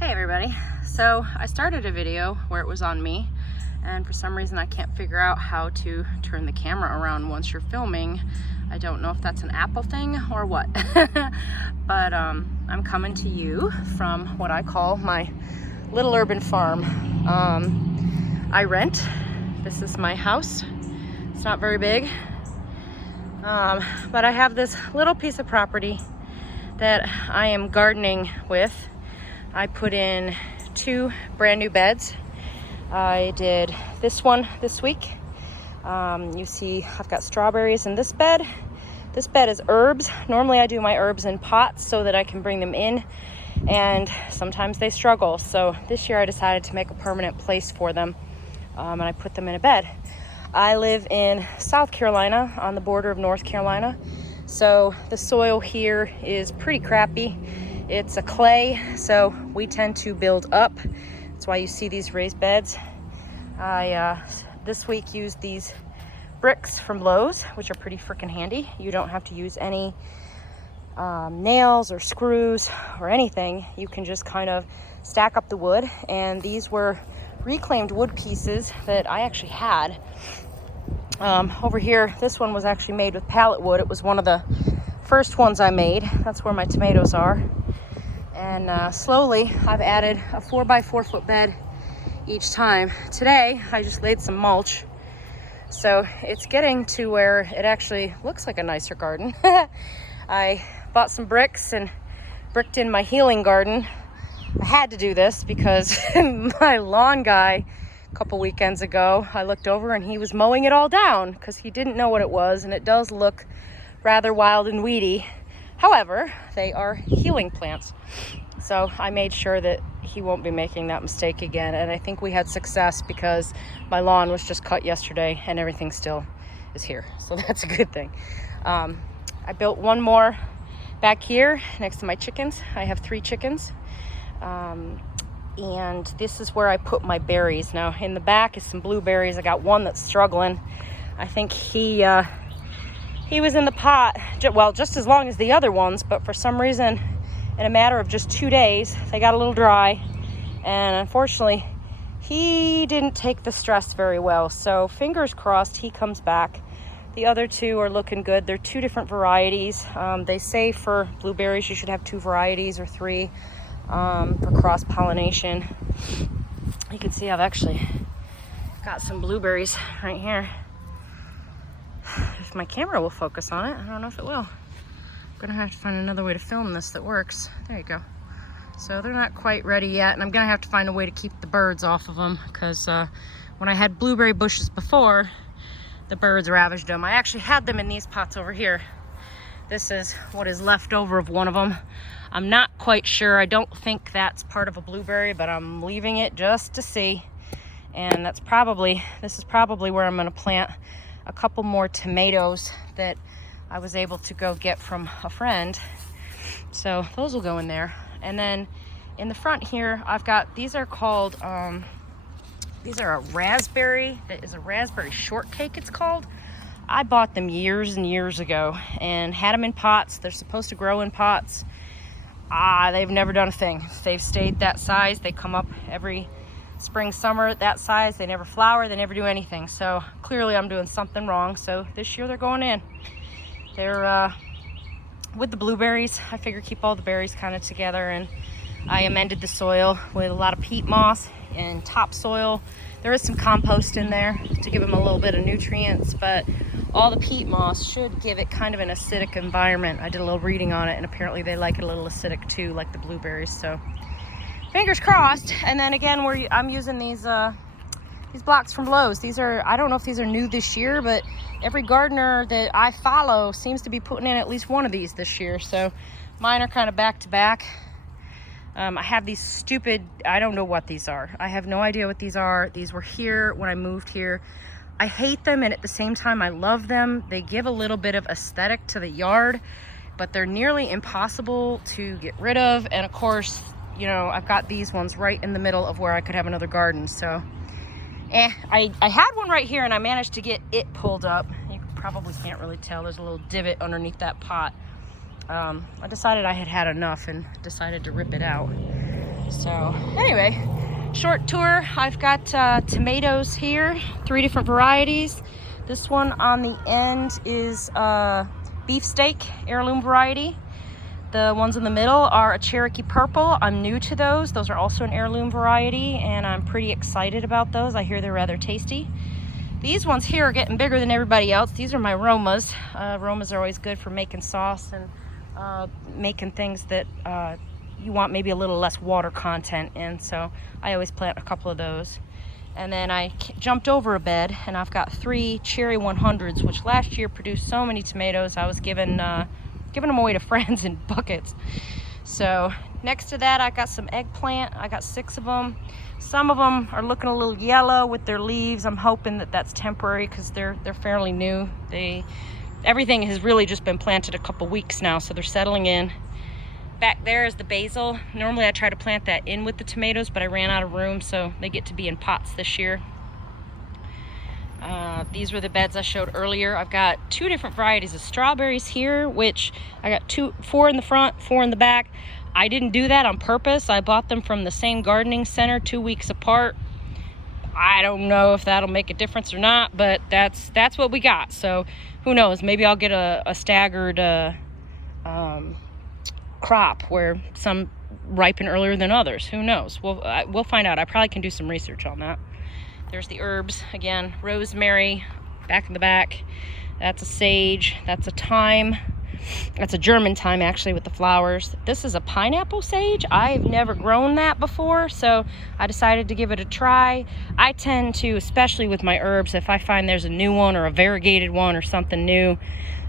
Hey everybody, so I started a video where it was on me, and for some reason I can't figure out how to turn the camera around once you're filming. I don't know if that's an Apple thing or what. But I'm coming to you from what I call my Lil Urban Farm. I rent. This is my house. It's not very big, but I have this little piece of property that I am gardening with. I put in 2 brand new beds. I did this one this week. You see I've got strawberries in this bed. This bed is herbs. Normally I do my herbs in pots so that I can bring them in, and sometimes they struggle. So this year I decided to make a permanent place for them, and I put them in a bed. I live in South Carolina on the border of North Carolina. So the soil here is pretty crappy. It's a clay, so we tend to build up. That's why you see these raised beds. I this week used these bricks from Lowe's, which are pretty freaking handy. You don't have to use any nails or screws or anything. You can just kind of stack up the wood, and these were reclaimed wood pieces that I actually had. Over here, this one was actually made with pallet wood. It was one of the first ones I made. That's where my tomatoes are. And slowly I've added a 4x4 foot bed each time. Today I just laid some mulch, so it's getting to where it actually looks like a nicer garden. I bought some bricks and bricked in my healing garden. I had to do this because my lawn guy a couple weekends ago, I looked over and he was mowing it all down because he didn't know what it was, and it does look rather wild and weedy. However, they are healing plants. So I made sure that he won't be making that mistake again. And I think we had success because my lawn was just cut yesterday and everything still is here. So that's a good thing. I built one more back here next to my chickens. I have 3 chickens. And this is where I put my berries. Now in the back is some blueberries. I got one that's struggling. I think he was in the pot, well, just as long as the other ones, but for some reason, in a matter of just 2 days, they got a little dry, and unfortunately, he didn't take the stress very well. So fingers crossed he comes back. The other 2 are looking good. They're 2 different varieties. They say for blueberries you should have 2 varieties or 3 for cross-pollination. You can see I've actually got some blueberries right here. If my camera will focus on it, I don't know if it will. I'm gonna have to find another way to film this that works. There you go. So they're not quite ready yet, and I'm gonna have to find a way to keep the birds off of them, because when I had blueberry bushes before, the birds ravaged them. I actually had them in these pots over here. This is what is left over of one of them. I'm not quite sure. I don't think that's part of a blueberry, but I'm leaving it just to see. And this is probably where I'm gonna plant a couple more tomatoes that I was able to go get from a friend. So those will go in there. And then in the front here, I've got, these are called, these are a raspberry, that is a raspberry shortcake it's called. I bought them years and years ago and had them in pots. They're supposed to grow in pots. They've never done a thing. They've stayed that size. They come up every spring, summer that size. They never flower, they never do anything. So clearly I'm doing something wrong. So this year they're going in. They're with the blueberries. I figure keep all the berries kind of together, and I amended the soil with a lot of peat moss and topsoil. There is some compost in there to give them a little bit of nutrients, but all the peat moss should give it kind of an acidic environment. I did a little reading on it, and apparently they like it a little acidic too, like the blueberries. So fingers crossed. And then again, I'm using these blocks from Lowe's. These are, I don't know if these are new this year, but every gardener that I follow seems to be putting in at least one of these this year. So mine are kind of back to back. I have these stupid, I don't know what these are. I have no idea what these are. These were here when I moved here. I hate them, and at the same time I love them. They give a little bit of aesthetic to the yard, but they're nearly impossible to get rid of. And of course, you know, I've got these ones right in the middle of where I could have another garden. So I had one right here, and I managed to get it pulled up. You probably can't really tell. There's a little divot underneath that pot. I decided I had had enough and decided to rip it out. So anyway, short tour. I've got tomatoes here, 3 different varieties. This one on the end is beefsteak heirloom variety. The ones in the middle are a Cherokee Purple. I'm new to those. Those are also an heirloom variety, and I'm pretty excited about those. I hear they're rather tasty. These ones here are getting bigger than everybody else. These are my Romas. Romas are always good for making sauce and making things that you want maybe a little less water content in. So I always plant a couple of those. And then I jumped over a bed, and I've got 3 Cherry 100s, which last year produced so many tomatoes. I was giving them away to friends in buckets. So next to that, I got some eggplant. I got 6 of them. Some of them are looking a little yellow with their leaves. I'm hoping that that's temporary because they're fairly new. Everything has really just been planted a couple weeks now, so they're settling in. Back there is the basil. Normally I try to plant that in with the tomatoes, but I ran out of room, so they get to be in pots this year. These were the beds I showed earlier. I've got 2 different varieties of strawberries here, which I got 4 in the front, 4 in the back. I didn't do that on purpose. I bought them from the same gardening center 2 weeks apart. I don't know if that'll make a difference or not, but that's what we got. So who knows? Maybe I'll get a staggered crop where some ripen earlier than others. Who knows? We'll find out. I probably can do some research on that. There's the herbs again. Rosemary back in the back. That's a sage. That's a thyme. That's a German thyme actually with the flowers. This is a pineapple sage. I've never grown that before, so I decided to give it a try. I tend to, especially with my herbs, if I find there's a new one or a variegated one or something new,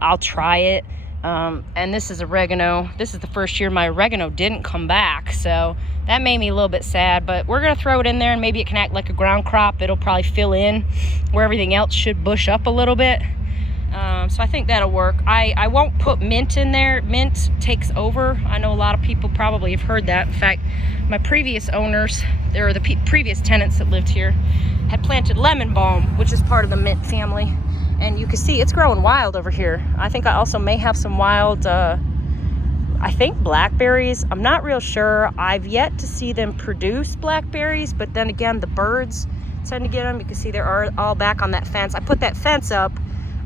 I'll try it. And this is oregano. This is the first year my oregano didn't come back, so that made me a little bit sad, but we're gonna throw it in there and maybe it can act like a ground crop. It'll probably fill in where everything else should bush up a little bit. So I think that'll work. I won't put mint in there. Mint takes over. I know a lot of people probably have heard that. In fact, my previous owners, or the previous tenants that lived here, had planted lemon balm, which is part of the mint family. And you can see it's growing wild over here. I think I also may have some wild, I think blackberries. I'm not real sure. I've yet to see them produce blackberries, but then again, the birds tend to get them. You can see they're all back on that fence. I put that fence up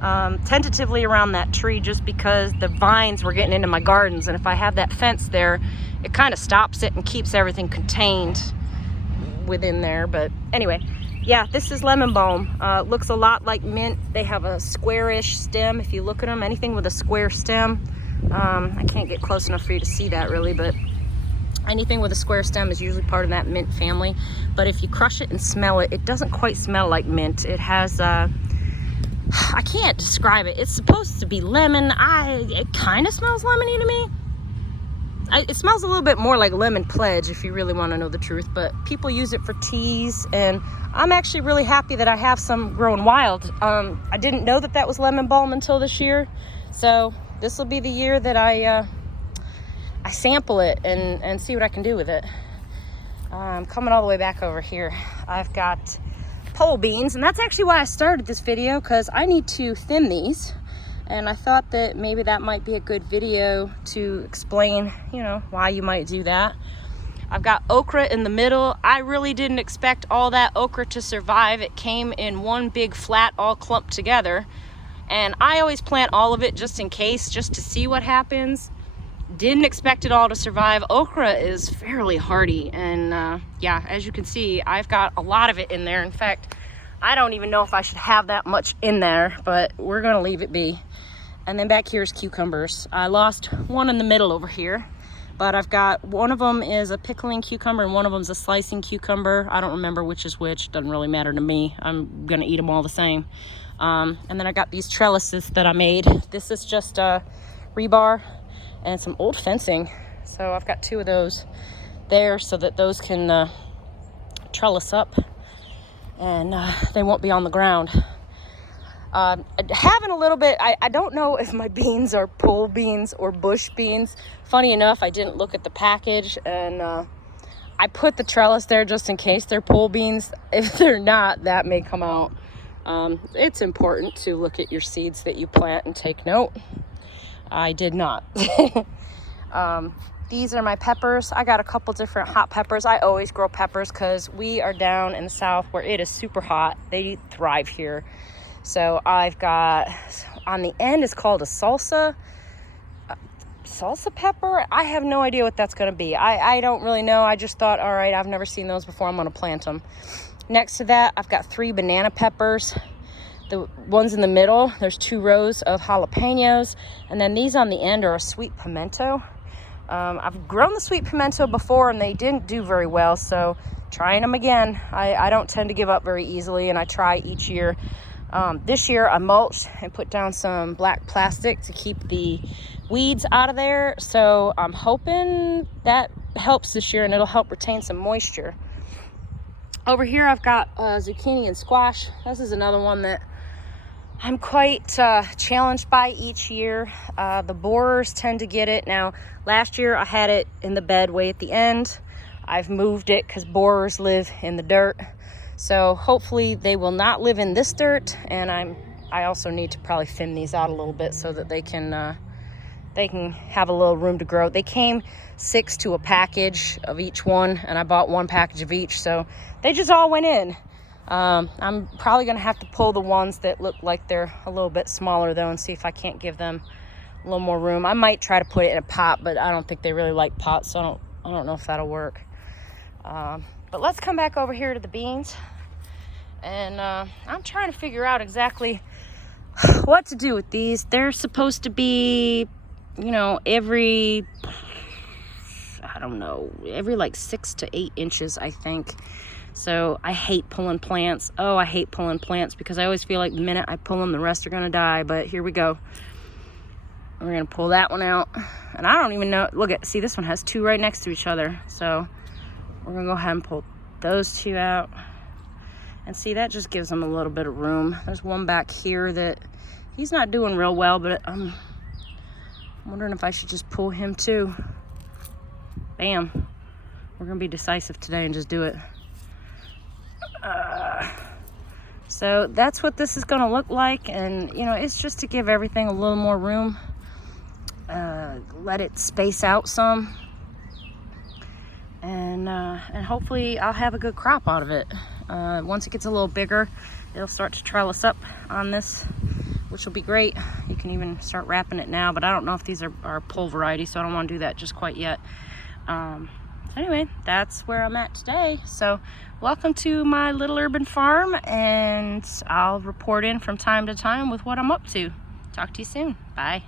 tentatively around that tree just because the vines were getting into my gardens, and if I have that fence there, it kind of stops it and keeps everything contained within there. But anyway, yeah, this is lemon balm. Looks a lot like mint. They have a squarish stem. If you look at them, anything with a square stem, I can't get close enough for you to see that really, but anything with a square stem is usually part of that mint family. But if you crush it and smell it, it doesn't quite smell like mint. It has I can't describe it. It's supposed to be lemon. It kind of smells lemony to me. It smells a little bit more like lemon pledge if you really want to know the truth, but people use it for teas, and I'm actually really happy that I have some growing wild. I didn't know that was lemon balm until this year, so this will be the year that I sample it and see what I can do with it. I'm coming all the way back over here. I've got pole beans, and that's actually why I started this video, because I need to thin these, and I thought that maybe that might be a good video to explain, you know, why you might do that. I've got okra in the middle. I really didn't expect all that okra to survive. It came in one big flat all clumped together, and I always plant all of it just in case, just to see what happens. Didn't expect it all to survive. Okra is fairly hardy, and yeah, as you can see, I've got a lot of it in there. In fact, I don't even know if I should have that much in there, but we're gonna leave it be. And then back here's cucumbers. I lost one in the middle over here, but I've got one of them is a pickling cucumber and one of them is a slicing cucumber. I don't remember which is which. Doesn't really matter to me. I'm gonna eat them all the same. And then I got these trellises that I made. This is just rebar and some old fencing, so I've got 2 of those there so that those can trellis up and they won't be on the ground. Having a little bit, I don't know if my beans are pole beans or bush beans. Funny enough, I didn't look at the package, and I put the trellis there just in case they're pole beans. If they're not, that may come out. It's important to look at your seeds that you plant and take note. I did not. These are my peppers. I got a couple different hot peppers. I always grow peppers because we are down in the south where it is super hot. They thrive here. So I've got, on the end is called a salsa pepper. I have no idea what that's going to be. I don't really know. I just thought, all right, I've never seen those before. I'm going to plant them. Next to that, I've got 3 banana peppers. The ones in the middle, there's 2 rows of jalapenos. And then these on the end are a sweet pimento. I've grown the sweet pimento before and they didn't do very well, so trying them again. I don't tend to give up very easily, and I try each year. This year I mulched and put down some black plastic to keep the weeds out of there, so I'm hoping that helps this year and it'll help retain some moisture. Over here I've got zucchini and squash. This is another one that I'm quite challenged by each year. The borers tend to get it. Now, last year I had it in the bed way at the end. I've moved it because borers live in the dirt. So hopefully they will not live in this dirt. And I also need to probably thin these out a little bit so that they can have a little room to grow. They came 6 to a package of each one, and I bought 1 package of each. So they just all went in. I'm probably going to have to pull the ones that look like they're a little bit smaller though and see if I can't give them a little more room. I might try to put it in a pot, but I don't think they really like pots, so I don't know if that'll work. But let's come back over here to the beans. And I'm trying to figure out exactly what to do with these. They're supposed to be, you know, every like 6 to 8 inches, I think. So I hate pulling plants. Oh, I hate pulling plants because I always feel like the minute I pull them, the rest are going to die. But here we go. We're going to pull that one out. And I don't even know. Look at, see, this one has 2 right next to each other. So we're going to go ahead and pull those 2 out. And see, that just gives them a little bit of room. There's one back here that he's not doing real well, but I'm wondering if I should just pull him too. Bam. We're going to be decisive today and just do it. So that's what this is going to look like, and you know, it's just to give everything a little more room, let it space out some, and hopefully I'll have a good crop out of it. Once it gets a little bigger, it'll start to trellis up on this, which will be great. You can even start wrapping it now, but I don't know if these are pull variety, so I don't want to do that just quite yet. Anyway, that's where I'm at today. So welcome to my little urban farm, and I'll report in from time to time with what I'm up to. Talk to you soon. Bye.